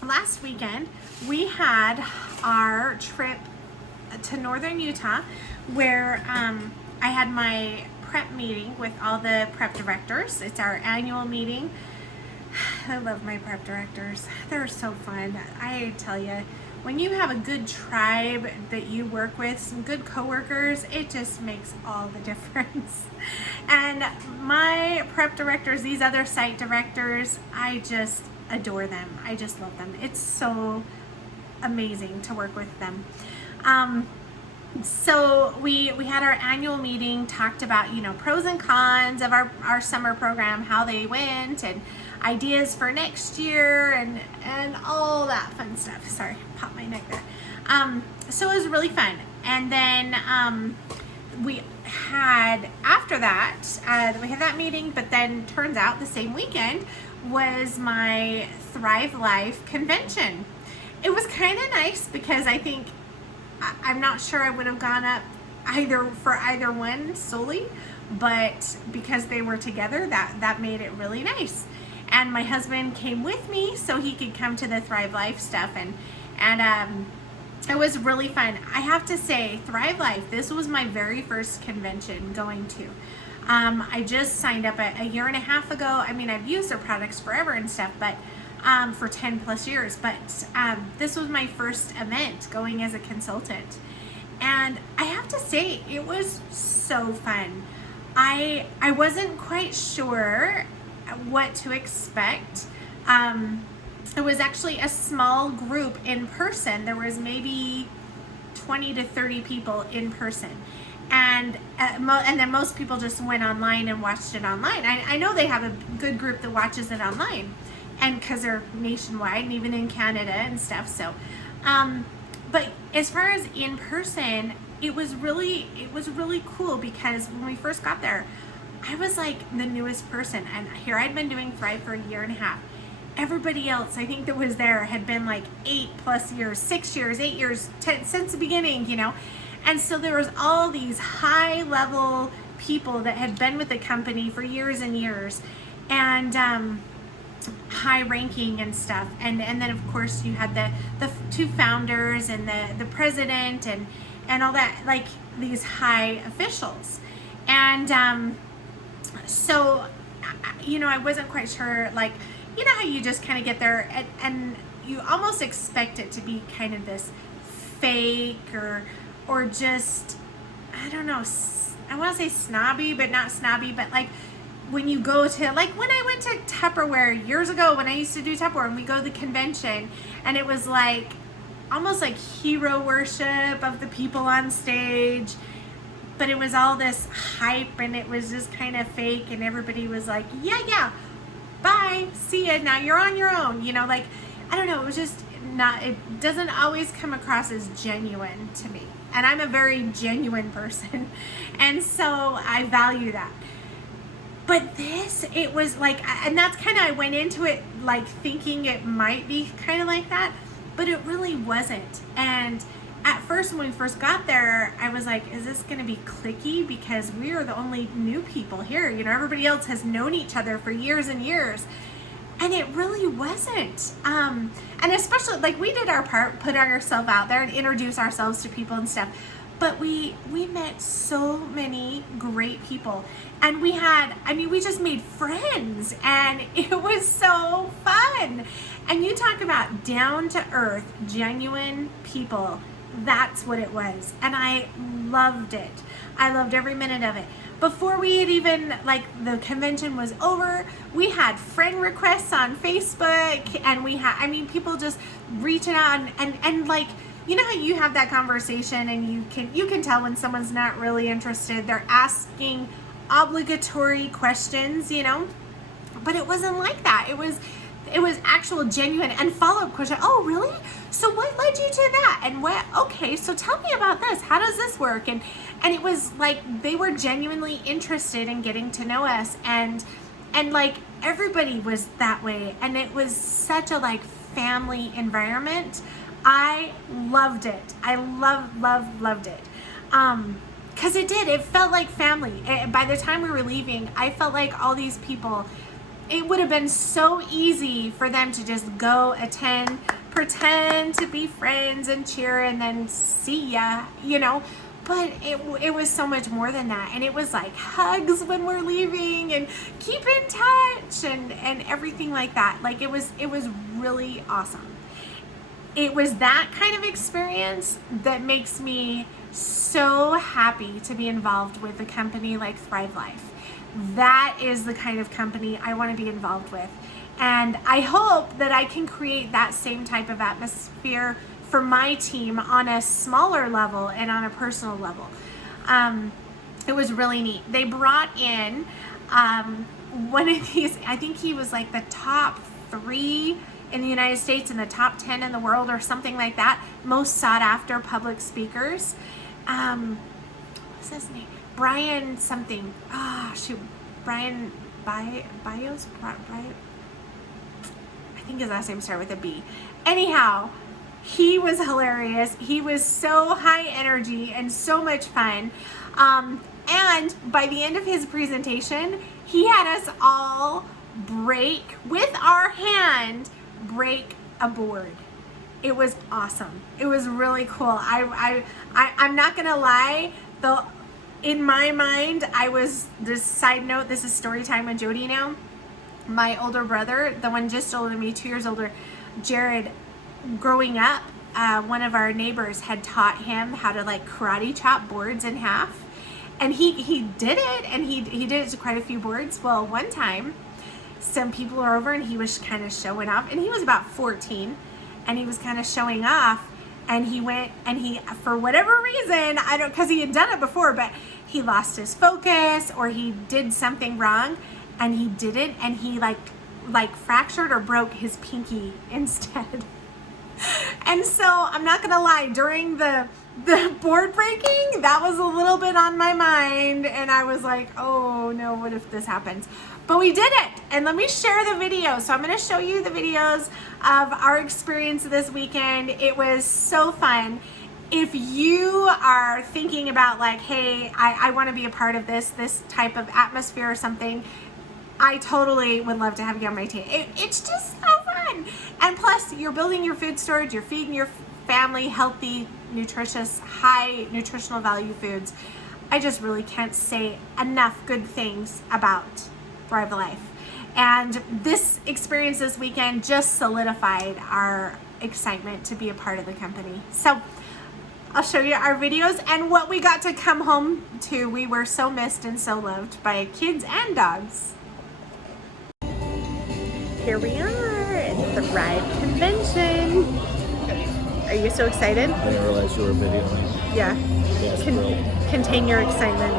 last weekend we had our trip to northern Utah where I had my prep meeting with all the prep directors. It's our annual meeting. I love my prep directors. They're so fun. I tell you, when you have a good tribe that you work with, some good coworkers, it just makes all the difference. And my prep directors, these other site directors, I just adore them. I just love them. It's so amazing to work with them. So we had our annual meeting, talked about, pros and cons of our summer program, how they went, and ideas for next year, and all that fun stuff. Sorry, popped my neck there. So it was really fun. And then we had, after that, we had that meeting, but then turns out the same weekend was my Thrive Life convention. It was kind of nice because I'm not sure I would have gone up for either one solely, but because they were together, that made it really nice. And my husband came with me so he could come to the Thrive Life stuff, and it was really fun. I have to say, Thrive Life, this was my very first convention going to. I just signed up a year and a half ago. I mean, I've used their products forever and stuff, but for 10 plus years, but this was my first event going as a consultant. And I have to say, it was so fun. I wasn't quite sure what to expect. It was actually a small group in person. There was maybe 20 to 30 people in person. And then most people just went online and watched it online. I know they have a good group that watches it online, and because they're nationwide and even in Canada and stuff. So, but as far as in person, it was really cool, because when we first got there, I was like the newest person, and here I'd been doing Thrive for a year and a half. Everybody else, I think, that was there had been like 8 plus years, 6 years, 8 years, 10, since the beginning, And so there was all these high level people that had been with the company for years and years, and high ranking and stuff. And then of course you had the 2 founders and the president and all that, like these high officials. And so, I wasn't quite sure, like, how you just kind of get there and you almost expect it to be kind of this fake or just, I don't know, I want to say snobby, but not snobby, but like when you go to, like when I went to Tupperware years ago, when I used to do Tupperware, and we go to the convention, and it was like almost like hero worship of the people on stage, but it was all this hype, and it was just kind of fake, and everybody was like, yeah, bye, see ya, now you're on your own, like, I don't know, it was just not, it doesn't always come across as genuine to me. And I'm a very genuine person, and so I value that. But this, it was like, and that's kind of, I went into it like thinking it might be kind of like that, but it really wasn't. And at first, when we first got there, I was like, is this going to be cliquey? Because we are the only new people here. Everybody else has known each other for years and years. And it really wasn't. And especially, like, we did our part, put ourselves out there and introduce ourselves to people and stuff. But we met so many great people. And we just made friends. And it was so fun. And you talk about down-to-earth, genuine people. That's what it was. And I loved it. I loved every minute of it. Before we had even, like, the convention was over, we had friend requests on Facebook, and we had, people just reaching out and like, how you have that conversation and you can tell when someone's not really interested. They're asking obligatory questions, but it wasn't like that. It was actual genuine and follow-up question. Oh, really? So what led you to that? And okay, so tell me about this. How does this work? And it was like they were genuinely interested in getting to know us, and like everybody was that way, and it was such a like family environment. I loved it. I loved it. Because it felt like family. By the time we were leaving, I felt like all these people, it would have been so easy for them to just go attend, pretend to be friends and cheer and then see ya, you know. But it was so much more than that. And it was like hugs when we're leaving and keep in touch and everything like that. Like it was really awesome. It was that kind of experience that makes me so happy to be involved with a company like Thrive Life. That is the kind of company I want to be involved with. And I hope that I can create that same type of atmosphere for my team on a smaller level and on a personal level. It was really neat. They brought in one of these, I think he was like the top 3 in the United States and the top 10 in the world or something like that, most sought after public speakers. What's his name? Brian something. Brian Bios? I think his last name started with a B. Anyhow, he was hilarious. He was so high energy and so much fun. And by the end of his presentation, he had us all break a board. It was awesome. It was really cool. I'm not gonna lie, though. In my mind, this side note, this is story time with Jody now. My older brother, the one just older than me, 2 years older, Jared, growing up, one of our neighbors had taught him how to like karate chop boards in half. And he did it, and he did it to quite a few boards. Well, one time, some people were over and he was kind of showing off, and he was about 14, and he was kind of showing off, and he went and he, for whatever reason, because he had done it before, but he lost his focus or he did something wrong, and he didn't, and he like fractured or broke his pinky instead. And so I'm not gonna lie, during the board breaking, that was a little bit on my mind, and I was like, oh no, what if this happens? But we did it, and let me share the video. So I'm gonna show you the videos of our experience this weekend. It was so fun. If you are thinking about like, hey, I wanna be a part of this type of atmosphere or something, I totally would love to have you on my team. It's just so fun. And plus, you're building your food storage, you're feeding your family healthy, nutritious, high nutritional value foods. I just really can't say enough good things about Thrive Life. And this experience this weekend just solidified our excitement to be a part of the company. So I'll show you our videos and what we got to come home to. We were so missed and so loved by kids and dogs. Here we are at the Thrive Convention. Are you so excited? I didn't realize you were videoing. Yeah. Yes, Contain your excitement.